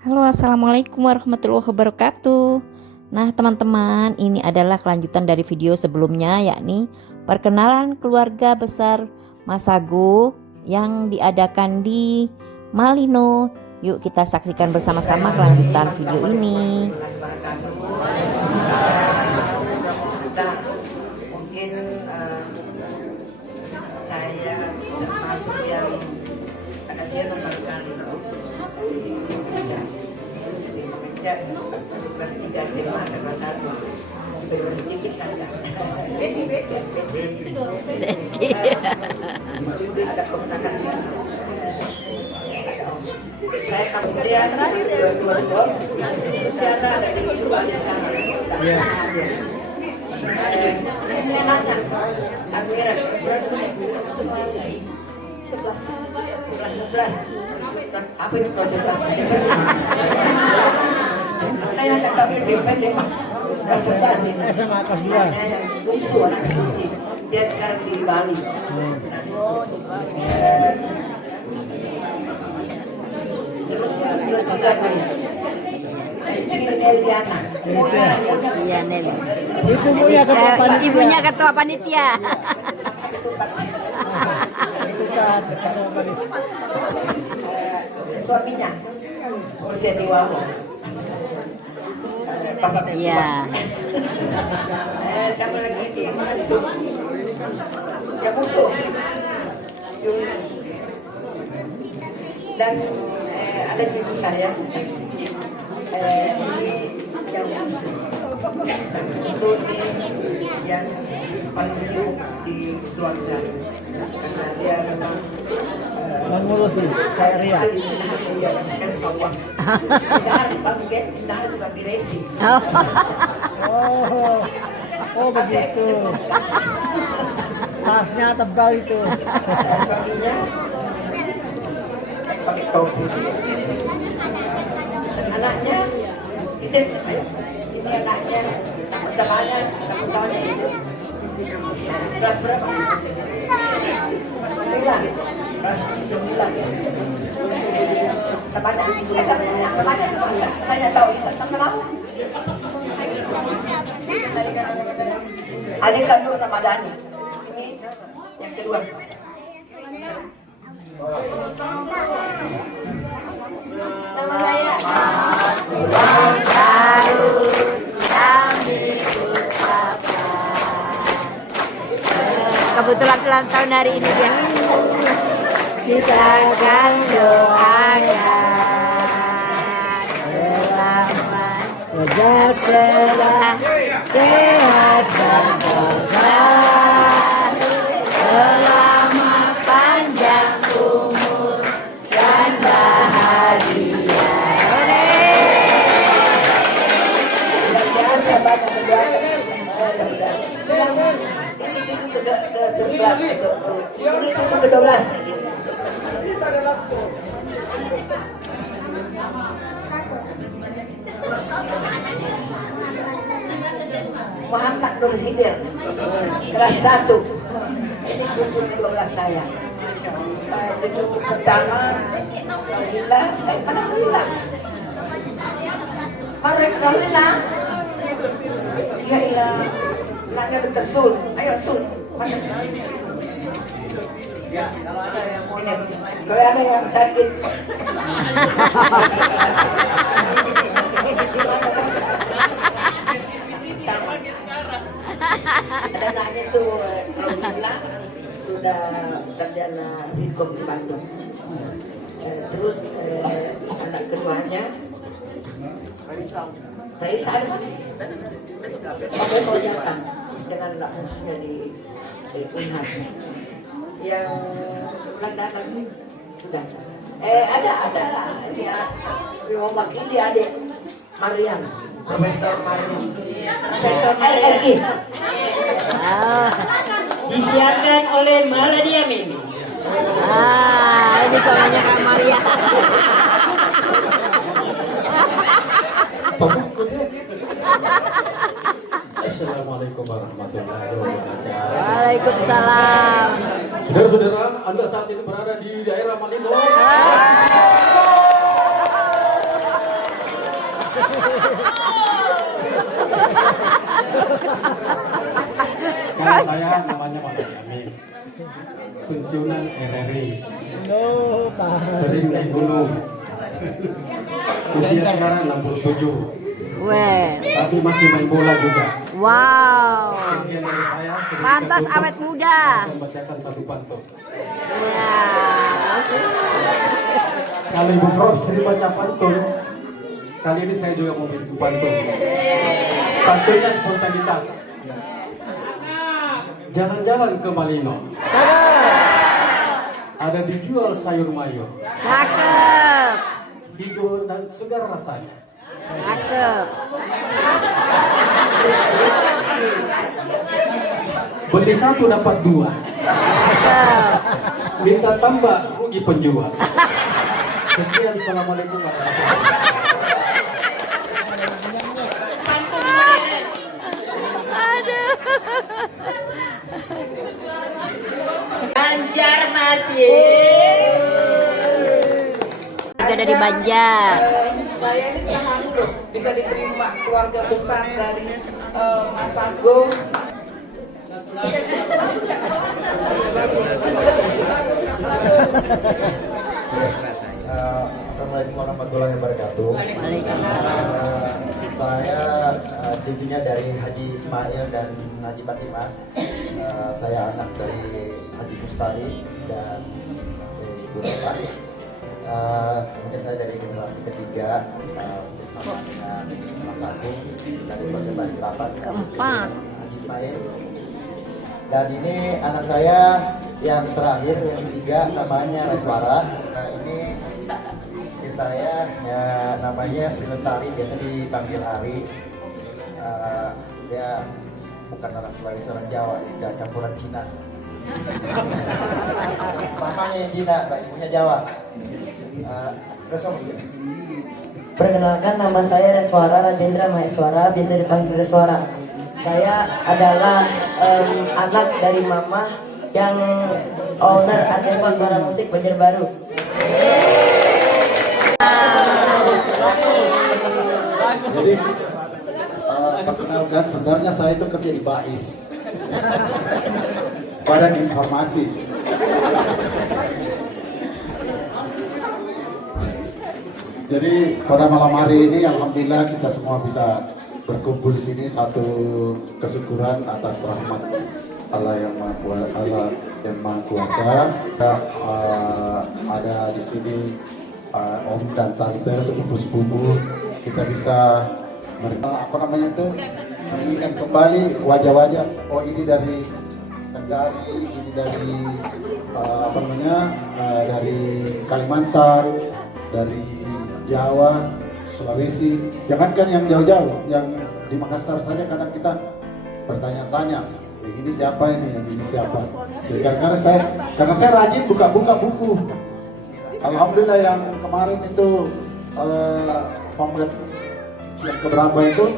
Halo, assalamualaikum warahmatullahi wabarakatuh. Nah, teman-teman, ini adalah kelanjutan dari video sebelumnya, yakni perkenalan keluarga besar Mas Sagu yang diadakan di Malino. Yuk kita saksikan bersama-sama kelanjutan video ini. Mungkin saya termasuk yang kasihan memberikan tidak terima karena satu sedikit saja. Ada kemenangan. Saya kemudian Luciana ada di luar sekarang. Iya. Sebelas. Apa itu prosesnya? Saya ada kami SMA. SMA kelas 2. Itu anak susi. Dia sekarang di Bali. Terus juga Neliana. Iya, Nelly. Ibunya ketua panitia. Suaminya usia di Waho. Iya. Sama lagi di mana itu? Ya musuh. Dan ada cerita ya. Ini yang itu yang paling sibuk di keluarga karena dia memang mengurusi kayak Ria. Iya, kan bawah. Kita juga di racing. Oh begitu. Tasnya tebal itu. Suaminya pakai topi. Anaknya ini anaknya pertamanya itu kelas berapa? Sembilan ya. Samanya tahu sama adik kandung nama Dani. Ini yang kedua. Nama saya Kebetulan ulang tahun hari ini dia. Kita akan doakan selamat sejahtera, sehat sentosa, selamat panjang umur dan bahagia. ke-12. Muhammad Nur Hidir kelas 1. Ini cucu 12 saya. Cucu pertama Alhamdulillah, Alhamdulillah. Alhamdulillah. Iya. Nanya bentar Sul. Ayo Sul. Mana? Ya, kalau ada yang mau kalau ada yang sakit. Dan anak itu alhamdulillah sudah sarjana Hiskom di Bandung. Terus anak keduanya Raisa ada mana? Sampai mau datang dengan anak musuhnya di Unhas. Yang Landana sudah. Ada dia Muhammad ini adik Mariam, Profesor Mariam, Profesor RRI. Disiarkan oleh Maradia Mimi. Ini suaranya Kak Maria. Assalamualaikum warahmatullahi wabarakatuh. Waalaikumsalam. Saudara-saudara, Anda saat ini berada di daerah Malino. Kalau saya namanya Muhammad Amin, pensiunan RRI, Oh, Pak. sering naik gunung. Usia sekarang 67, Weh. tapi masih main bola juga. Wow. Sekian dari saya. Sebelum Pantas saya tutup, awet muda. saya membacakan satu pantun. Ya. Kalau Ibu Prof sering baca pantun, kali ini saya juga mau bikin pantun. Pantunnya spontanitas. Jalan-jalan ke Malino, ada dijual sayur mayur, Cakep. hijau dan segar rasanya. Cakep. Beli satu dapat dua, Cakep. minta tambah rugi penjual. Sekian, assalamualaikum warahmatullahi wabarakatuh. Aduh. Banjarmasin. Juga dari Banjar. Saya ini terharu bisa diterima keluarga besar dari Mas Agung. Assalamualaikum warahmatullahi wabarakatuh. Saya cucunya dari Haji Ismail dan Haji Fatimah. Saya anak dari Haji Mustari dan dari Bu Reva. Mungkin saya dari generasi ketiga, mungkin sama dengan Mas Agung dari keluarga Balikpapan. Keempat. Haji Ismail. Dan ini anak saya yang terakhir, yang ketiga, namanya Reswara. Nah, ini istri saya ya, namanya Sri Lestari, biasa dipanggil Ari. Dia bukan orang Sulawesi, orang Jawa, dia campuran Cina. Mamanya yang Cina, ibunya Jawa. Terus om di sini. Perkenalkan, nama saya Reswara Rajendra Maheswara, biasa dipanggil Reswara. Saya adalah anak dari mama yang owner agensi suara musik Banjarbaru. Jadi perkenalkan, sebenarnya saya itu kerja di BAIS, Badan Informasi. Jadi pada malam hari ini alhamdulillah kita semua bisa berkumpul di sini, satu kesyukuran atas rahmat Allah yang Maha Kuasa. Kita ada di sini om dan tante, sepupu-sepupu, kita bisa mengingat kembali wajah-wajah. Oh, ini dari Kendari, ini dari dari Kalimantan, dari Jawa, Sulawesi. Jangankan yang jauh-jauh, yang di Makassar saja kadang kita bertanya-tanya, ini siapa ini, yang ini siapa? Jadi, karena saya rajin buka-buka buku. Alhamdulillah yang kemarin itu pamflet yang keberapa itu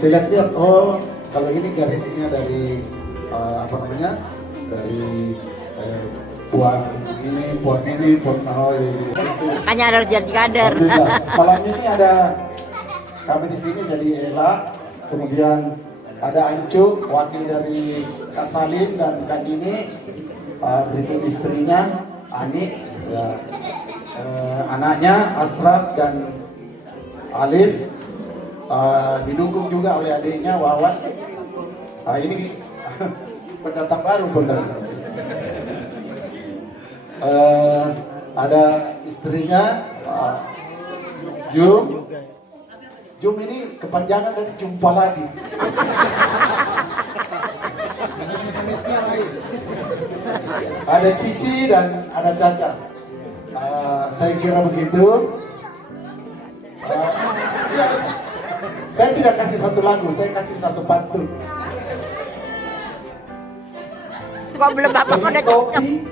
saya lihat, oh kalau ini garisnya dari dari puan ini, Makanya harus jadi kader. Malam ini ada kami di sini jadi Ella, kemudian ada Ancu, wakil dari Kak Salim dan Kak Nini, berikut istrinya Ani, ya, anaknya Asraf dan Alif, didukung juga oleh adiknya Wawan. Ini pendatang baru benar. Ada istrinya Jum. Jum ini kepanjangan dari jumpa lagi. Ada Cici dan ada Caca. Saya kira begitu. Ya, saya tidak kasih satu lagu, saya kasih satu pantun. Kok belum bapak Beli udah kopi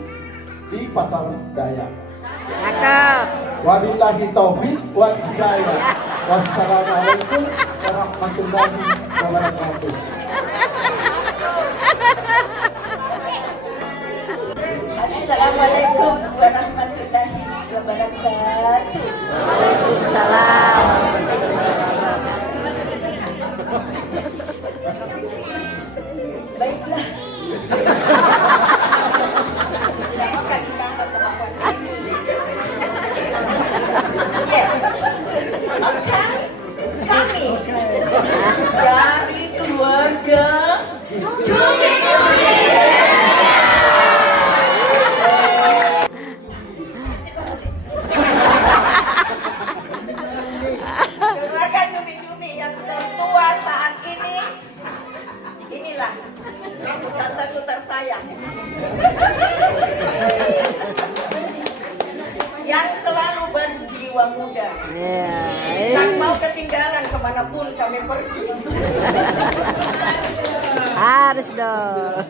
di pasar Dayak. cakep. Wabillahi taufik wal hidayah. Wassalamualaikum warahmatullahi wabarakatuh. Assalamualaikum warahmatullahi wabarakatuh. Waalaikumsalam. ketinggalan kemanapun kami pergi. Harus dong.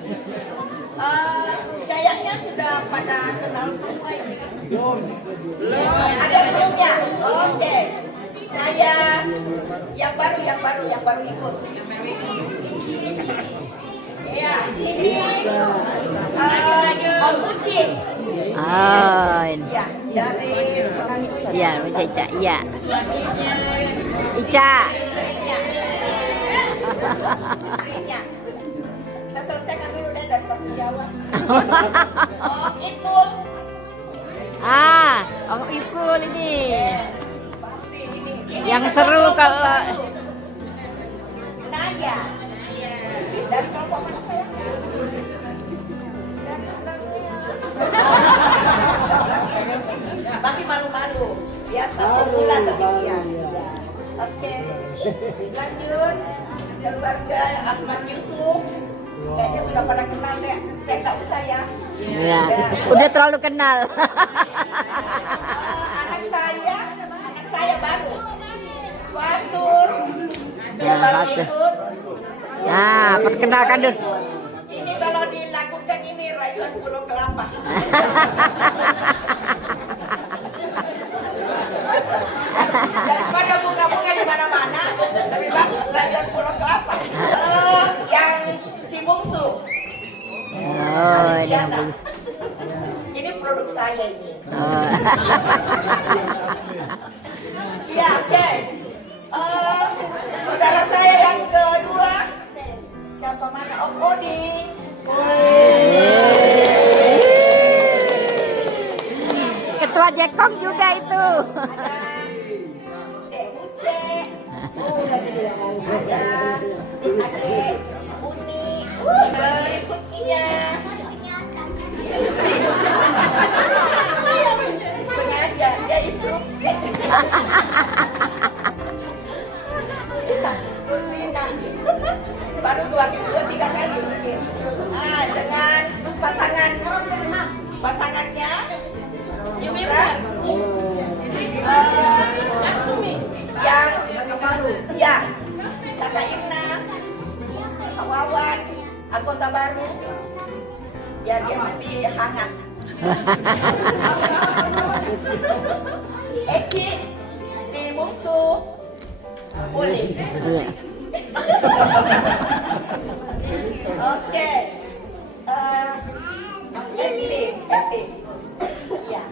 Kayaknya sudah pada kenal semua ini. Belum. Ada belumnya? Oke. Saya yang baru ikut. Ya, ini Om Uci. Oh, ini. Ya, dari pengantinnya. Ya, Ica, Ica, iya. Suaminya, Ica. istrinya. Kita selesaikan dulu deh dari Bakti Jawa. Om Ipul. Om Ipul ini. Pasti ini Yang ada seru kelompok kalau- baru. Naya. Dari kelompok mana saya? Dari Naya. Masih malu-malu. Biasa pemula demikian. Oke. Lanjut. Keluarga Ahmad Yusuf. Kayaknya sudah pada kenal deh. Saya tak usah ya. Ya, udah terlalu kenal. Anak saya baru. Fatur. Dia Ya, baru Fatur. ikut. Nah, perkenalkan dulu. Ini kalau dilakukan ini rayuan Pulau Kelapa. Daripada bunga-bunga di mana-mana, lebih bagus rayuan Pulau Kelapa. Yang si bungsu. Oh, ini yang bagus. Ini produk saya ini. Oh. Ya, oke. Saudara saya yang kedua, siapa mana? Om Odin. Ketua Jekong juga itu. Dek Uce. Ada Adik Uni. Ikutnya. Sengaja dia interupsi. Rusina. Baru 2-3 kali mungkin. Dengan pasangannya yang Kakak Irna, Kak Wawan, anggota baru. Ya dia masih hangat. Eci, si bungsu, Uli. Oke. Happy. Ya.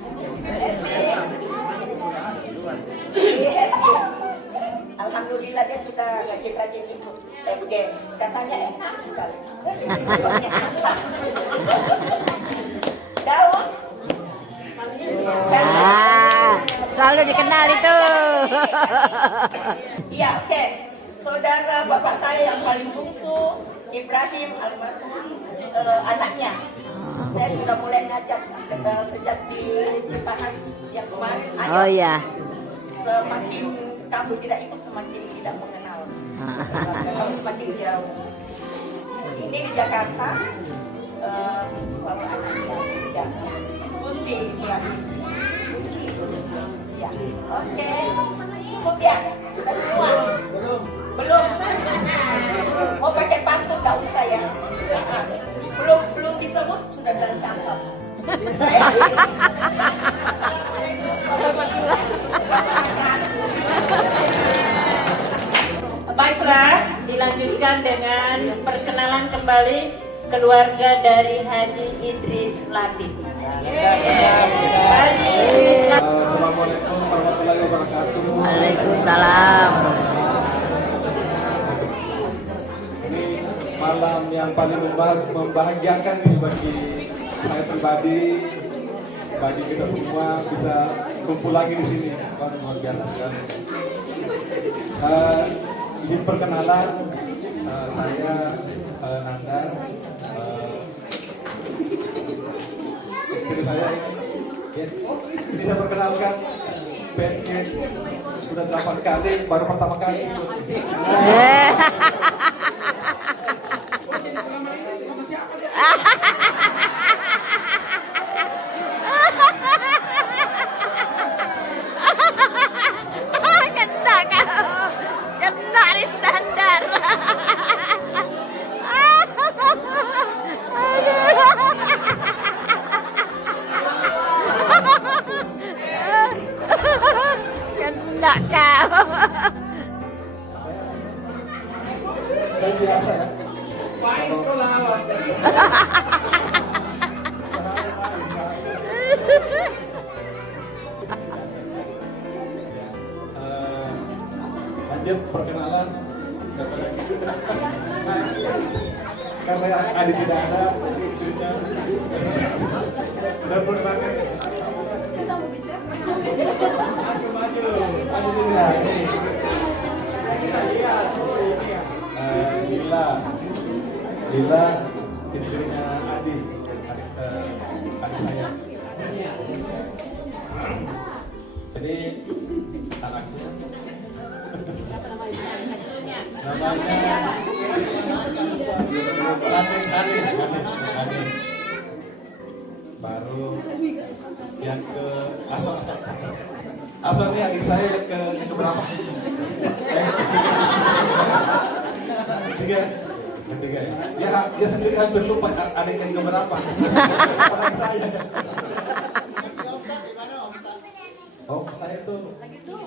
Happy. Alhamdulillah dia sudah rajin-rajin ikut FG. Katanya enak sekali. Daus. Selalu dikenal itu. Iya, oke. Saudara bapak saya yang paling bungsu, Ibrahim almarhum, anaknya. Saya sudah mulai ngajak sejak di Cipanas yang kemarin. Ayo, Oh iya. semakin kamu tidak ikut, semakin tidak mengenal. Kamu semakin jauh. Ini di Jakarta, bapak anaknya, ya. Susi Ibrahim. Ya, oke. Cukup ya, kita semua. Belum. Mau pakai pantun nggak usah ya. Belum disebut sudah dalam cangkap. Baiklah, dilanjutkan dengan perkenalan kembali keluarga dari Haji Idris Latif. Haji Idris Latif. Assalamualaikum warahmatullahi wabarakatuh. Waalaikumsalam. Ini malam yang paling membahagiakan nih bagi saya pribadi, bagi kita semua bisa kumpul lagi di sini. Wah, luar biasa sekali. Izin perkenalan, saya Nandar. Istri saya ini saya perkenalkan BNK sudah 8 kali, baru pertama kali ikut. Kena kau. biasa ya. Lanjut perkenalan. Karena Adi tidak ada, istrinya udah berbangun. Maju, Adi tidak. Lila, istrinya Adi, adik saya. Jadi anaknya. Namanya Ani. Baru yang ke Asal ini adik saya yang keberapa? Ketiga ya. Ya sendiri hampir lupa adik yang keberapa. Orang saya. Oh, saya itu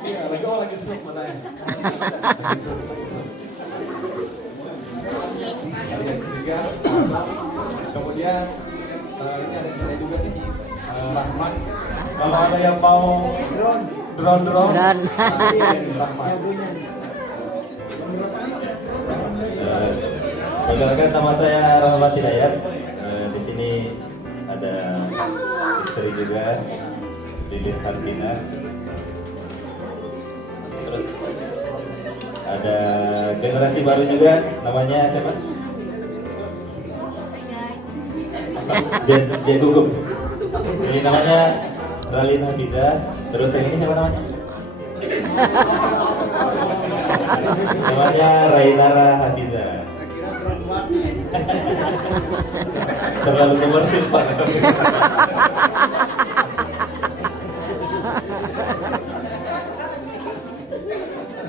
iya, lagi stroke matanya. Yang ketiga, kemudian ini ada saya juga nih, Rahman. Kalau ada yang mau drone, Rahman. Perkenalkan, nama saya Rahmat Hidayat. Di sini ada istri juga, Lilis Harvina. Terus ada generasi baru juga, namanya siapa? Jen Gugup. Ini namanya Ralina Biza. Terus yang ini siapa namanya? Namanya Rainara Hadiza. Terlalu komersil Pak.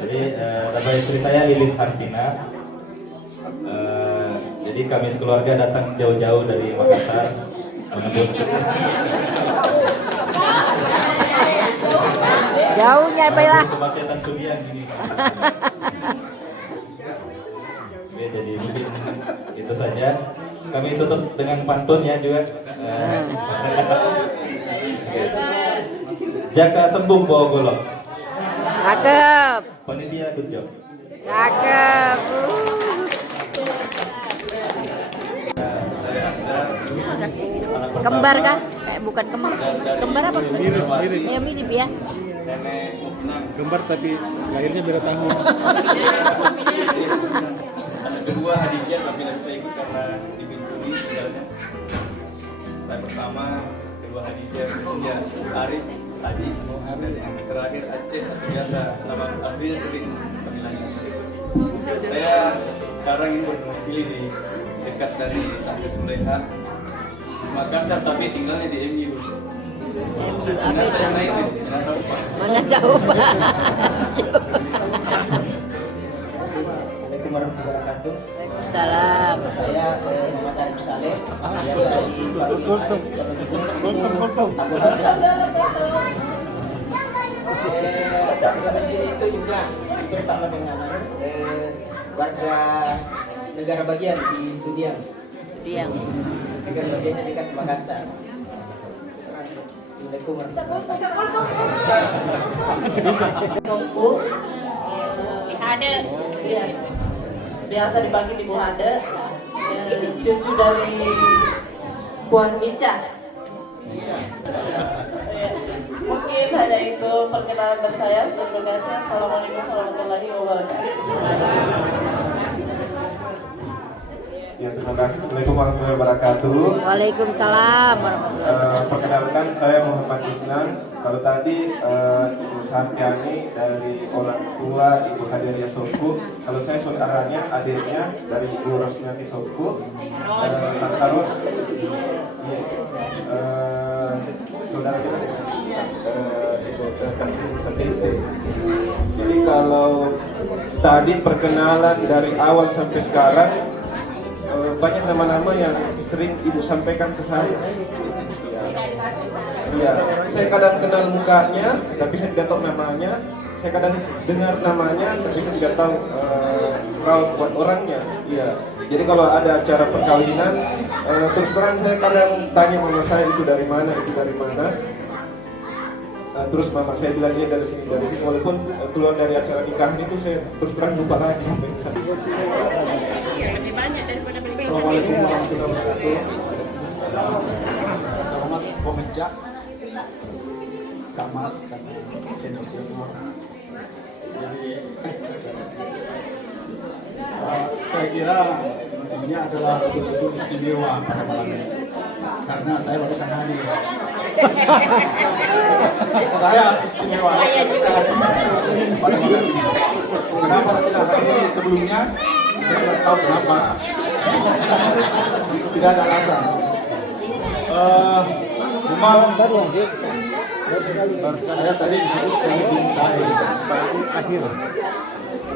Jadi nama istri saya Lilis Harvina. Jadi kami sekeluarga datang jauh-jauh dari Makassar menembus Jauhnya baiklah. kemacetan Sudiang ini. Oke, jadi mungkin itu saja. Kami tutup dengan pantunnya juga. Jaka sembung bawa golok. Cakep. Panitia good job. Cakep. Kembar kah? Kayak bukan kembar. Kembar apa? Mirip. Ya mirip ya. Gembar tapi lahirnya beda tahun. Anak kedua Hadijah tapi tidak bisa ikut karena dibintuni tinggalnya. Saya pertama, kedua Hadijah ya Arif, Haji, dan yang terakhir Aceh atau biasa nama aslinya sering panggilannya. Saya sekarang ini berdomisili di dekat dari Tahsis Meleha, Makassar, tapi tinggalnya di MU. Apa itu? Mana Assalamualaikum Assalamualaikum warahmatullahi wabarakatuh. Waalaikumsalam. Saya Muhammad Arif Saleh. Saya dari Abu Hasan. Kami sini itu juga bersama dengan warga negara bagian di Sudiang. Sudiang. Negara bagiannya dekat Makassar. Assalamualaikum warahmatullahi wabarakatuh. Ada. Iya. Biasa dibagi di Buhade. Cucu dari Puan Ica. Mungkin hanya itu perkenalan dari saya. Terima kasih. Assalamualaikum warahmatullahi wabarakatuh. Ya, terima kasih. Assalamualaikum warahmatullahi wabarakatuh. Waalaikumsalam warahmatullahi wabarakatuh. Perkenalkan, saya Muhammad Isnan. Kalau tadi Ibu Sartiani dari orang tua Ibu Hadiria Sopku. Kalau saya saudaranya, adiknya dari Ibu Rosmiati Sopku. Terus saudaranya Ibu Tertinti. Jadi kalau tadi perkenalan dari awal sampai sekarang, banyak nama-nama yang sering Ibu sampaikan ke saya. Ya, saya kadang kenal mukanya, tapi saya tidak tahu namanya. Saya kadang dengar namanya, tapi saya tidak tahu rawat buat orangnya. Iya. Jadi kalau ada acara perkawinan, terus terang saya kadang tanya mama saya itu dari mana. Terus mama saya bilangnya dari sini. Walaupun keluar dari acara nikahan itu saya terus terang lupa lagi. Assalamualaikum warahmatullahi wabarakatuh. Selamat pemencak, Kamas, senior. Jadi saya kira ini adalah betul-betul istimewa pada malam ini karena saya barusan hadir. Saya istimewa pada malam ini. Kenapa tidak hadir sebelumnya? Saya tidak tahu kenapa. Tidak ada alasan. Cuma saya tadi disebut Bung Said akhir.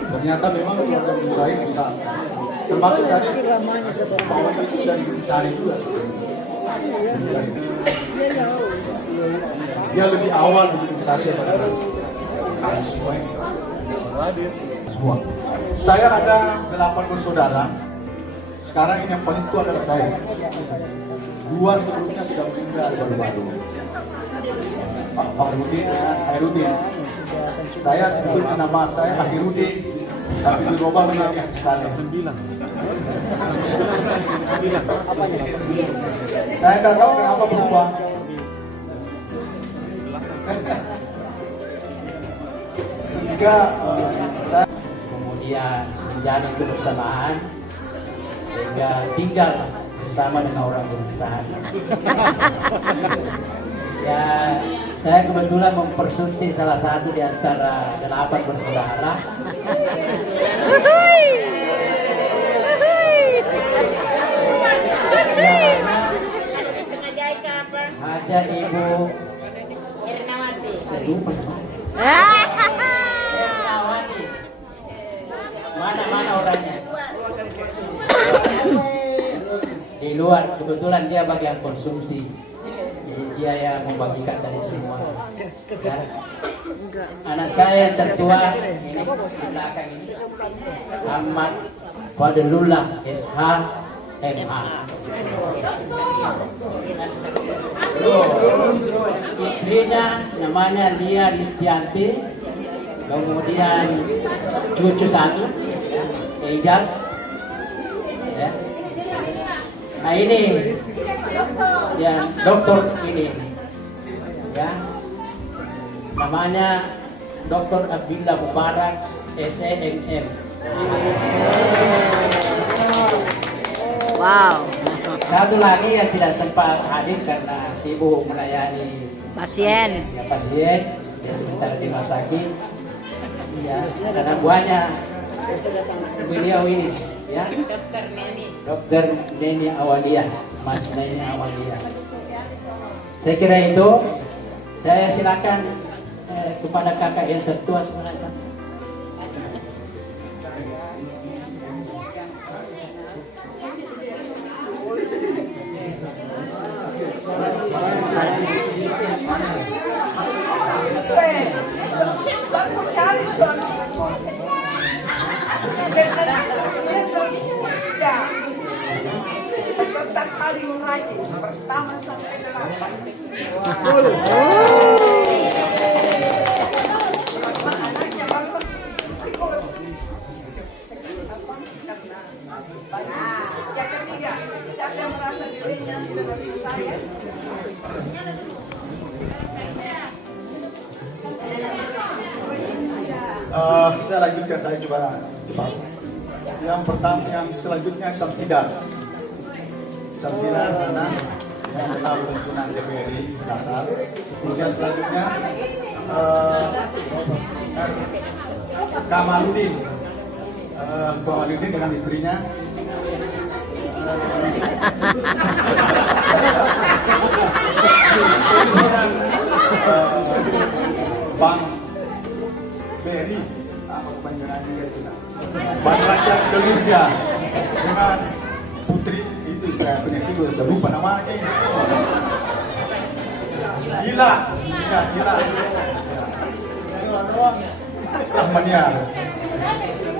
Ternyata memang keluarga Bung Said besar. Termasuk tadi bahwa itu dari Bung Said juga. Dia lebih awal dari Bung Said daripada kami semua. Saya ada 8 bersaudara. Sekarang ini yang paling tua adalah saya. 2 sebelumnya sudah meninggal baru-baru. Pak Farudin dan Hairudin. Saya sebetulnya nama saya Akhirudin, tapi dirubah menjadi Saleh. 9. Saya tidak tahu kenapa berubah. Sehingga saya kemudian menjalin kebersamaan sehingga tinggal bersama dengan orang berusaha. Ya, saya kebetulan mempersunting salah satu di antara 8 bersaudara. Ada Ibu Ernawati. Mana orangnya? Di luar, kebetulan dia bagian konsumsi. Jadi dia yang membagikan dari semua. Ya. Anak saya yang tertua ini di belakang ini, Ahmad Fadlullah SH MA. Istrinya namanya Lia Listianti, kemudian cucu satu, Ejaz. Ya. Nah ini ya dokter ini ya namanya Dr. Abdillah Mubarak SNM. Wow. Satu lagi yang tidak sempat hadir karena sibuk melayani Pasien. ya, pasien ya sebentar di rumah sakit ya karena buahnya beliau ini ya Dokter Neni Awaliyah, Mas Neni Awaliyah. Saya kira itu. Saya silakan kepada kakak yang tertua silakan. Pertama sampai 8. Yang ketiga, siapa yang merasa dirinya tidak lebih saya? Saya lanjutkan, saya coba. Yang pertama, yang selanjutnya Samsidan. Samsidan anak yang tahu sunan TPRI dasar. Kemudian selanjutnya Kamaludin. Kamaludin dengan istrinya. Bang Beri, apa panggilannya itu? Bang Rakyat Indonesia dengan putri itu saya punya tidur, saya lupa namanya. Gila. Ahmadiyah.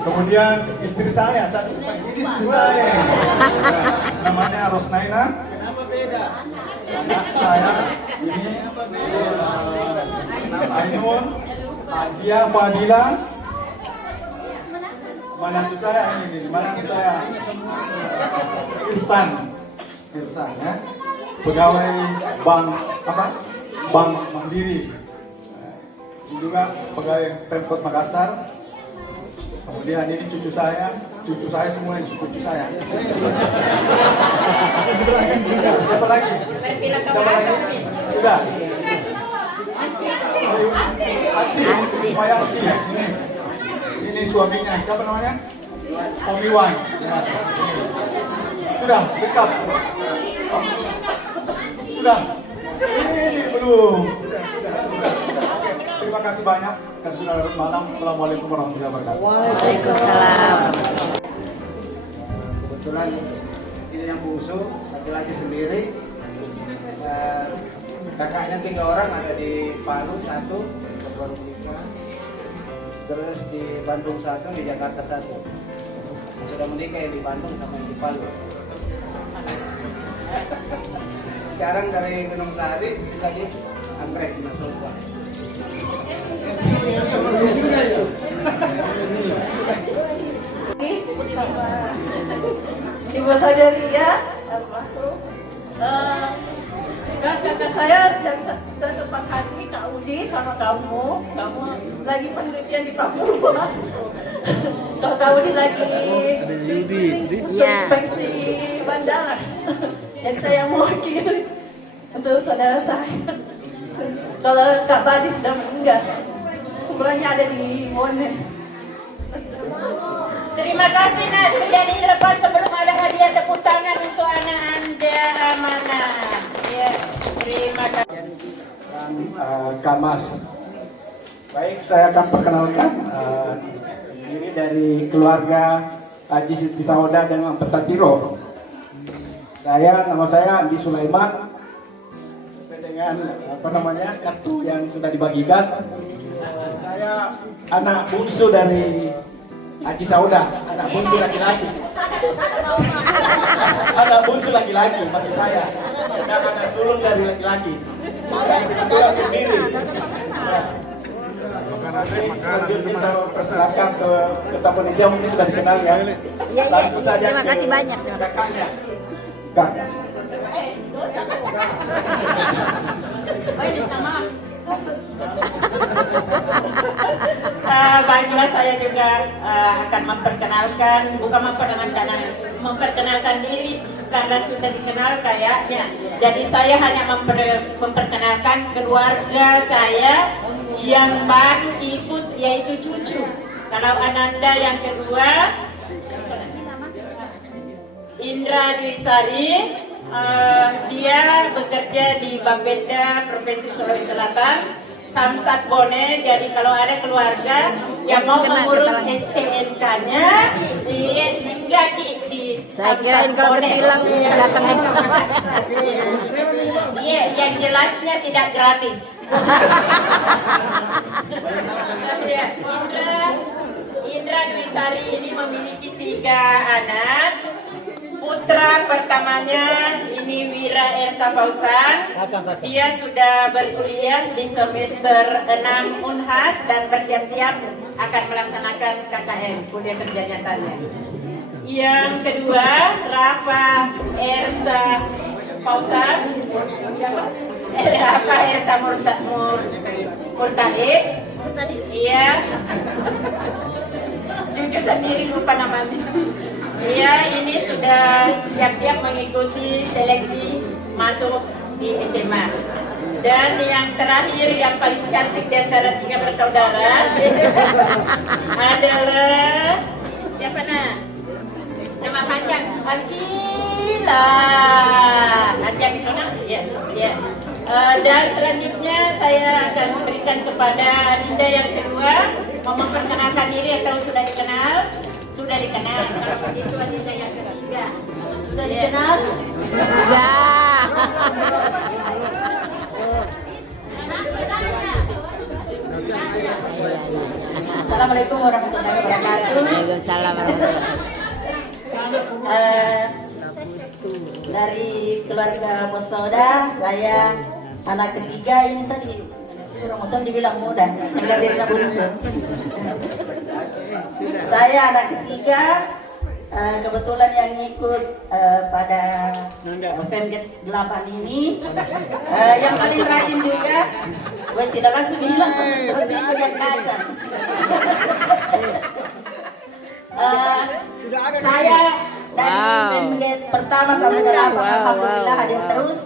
Kemudian istri saya, ini istri saya. Namanya Rosnaina. Anak saya ini Ainun, Adia Fadila. Menantu saya ini, menantu saya Irsan ya, pegawai bank Bank Mandiri. Ini juga pegawai Pemkot Makassar. Kemudian ini cucu saya semua ini cucu saya. Siapa lagi? Sudah. Anti. Ini suaminya, siapa namanya? Suami Wan. Sudah, dekat. Sudah. Ini belum. Terima kasih banyak. Dan sudah larut malam. Assalamualaikum warahmatullahi wabarakatuh. Waalaikumsalam. Kebetulan ini yang bungsu, laki-laki sendiri. Kakaknya 3 orang, ada di Palu 1, baru nikah. Terus di Bandung 1, di Jakarta 1. Sudah menikah yang di Bandung sama yang di Palu. Sekarang dari Gunung Sahari lagi Anggrek di Nasolva. Sama ibu saya Ria, almarhum. Dan kakak saya yang sepakati Kak Udi sama kamu lagi penelitian di Papua. Kalau Kak Udi lagi inspeksi bandara. Yang saya mewakili untuk saudara saya. Kalau Kak Badi sudah meninggal, umurnya ada di Monet. Terima kasih Nak. Jadi lepas sebelum ada hadiah tepuk tangan untuk anak anda amanah. Ya, terima kasih. Kamas. Baik, saya akan perkenalkan diri dari keluarga Haji Siti Sauda dan Petatiro. Nama saya Andi Sulaiman. Sesuai dengan kartu yang sudah dibagikan. Saya anak bungsu dari Haji Sauda, anak bungsu laki-laki. Anak bungsu laki-laki, maksud saya. Dan anak sulung dari laki-laki. Kebetulan sendiri. Selanjutnya saya persilakan ke tamu dia mungkin sudah dikenal ya. Langsung saja. Terima kasih banyak. Kakaknya. Kak. Baiklah, saya juga akan memperkenalkan diri karena sudah dikenal kayaknya. Jadi saya hanya memperkenalkan keluarga saya yang baru ikut, yaitu cucu. Kalau Ananda yang kedua, Indra Dwisari, dia bekerja di Bapeda Provinsi Sulawesi Selatan. Samsat Bone, jadi kalau ada keluarga yang mau mengurus STNK-nya, dia singgah di Saya kirain kalau ketilang datang. Iya, yang jelasnya tidak gratis. Indra Dwisari ini memiliki 3 anak. Putra pertamanya ini Wira Ersa Pausan. Dia sudah berkuliah di semester 6 Unhas dan bersiap-siap akan melaksanakan KKN, kuliah kerja nyatanya. Yang kedua, Rafa Ersa Pausan. Rafa Ersa Murtahid. Iya. Cucu sendiri lupa namanya. Dia ini sudah siap-siap mengikuti seleksi masuk di SMA. Dan yang terakhir, yang paling cantik di antara 3 bersaudara adalah siapa nak? Nama panjang Akila. Panjang itu nak? Ya. Dan selanjutnya saya akan memberikan kepada Rinda yang kedua, memperkenalkan diri atau sudah dikenal. Sudah dikenal, kalau begitu Adinda yang ketiga. Sudah dikenal? Sudah. Assalamualaikum warahmatullahi wabarakatuh. Waalaikumsalam warahmatullahi Dari keluarga Posoda, saya anak ketiga. Ini tadi Ramadan dibilang muda, dibilang dirinya bungsu. Saya anak ketiga. Kebetulan yang ikut pada PMG 8 ini yang paling rajin juga, gue tidak langsung hilang terus ikut kaca. Saya dari PMG pertama sampai ke 8 alhamdulillah hadir terus.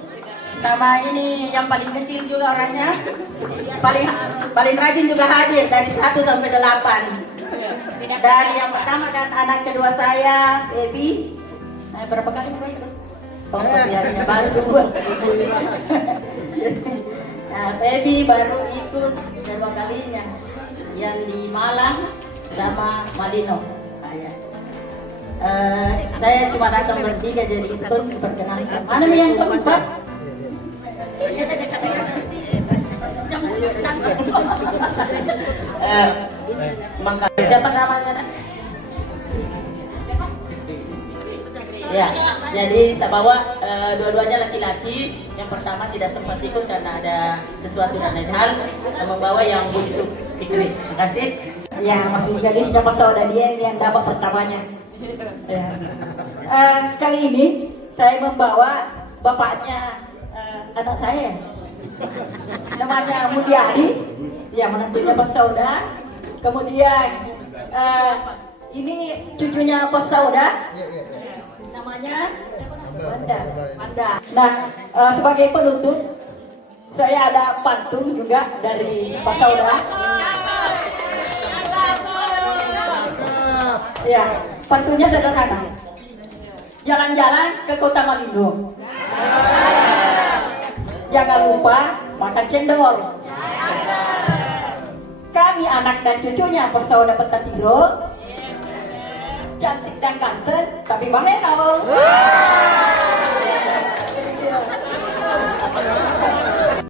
Sama ini yang paling kecil juga orangnya, paling rajin juga hadir dari 1 sampai 8. Dari yang pertama dan anak kedua saya, Baby. Berapa kali itu? Oh, biarnya baru 2. Nah, Baby baru ikut kedua kalinya, yang di Malang sama Malino. Saya cuma datang bertiga jadi ikut perkenalan. Mana nih yang keempat? Siapa namanya? Ya, jadi saya bawa dua-duanya laki-laki. Yang pertama tidak sempat ikut karena ada sesuatu dan lain hal. Saya membawa yang bungsu Fikri. Terima kasih. Ya, masih jadi siapa saudara dia yang dapat pertamanya. Ya. Kali ini saya membawa bapaknya anak saya. Namanya Mulyadi, ya menantunya Bos Sauda. Kemudian ini cucunya Bos Sauda, namanya Manda. Nah, sebagai penutup, saya ada pantun juga dari Bos Sauda. Ya, pantunnya sederhana. Jalan-jalan ke Kota Malino. Jangan lupa makan cendol. Kami anak dan cucunya Posoda Petatiro, cantik dan ganteng tapi bahenol.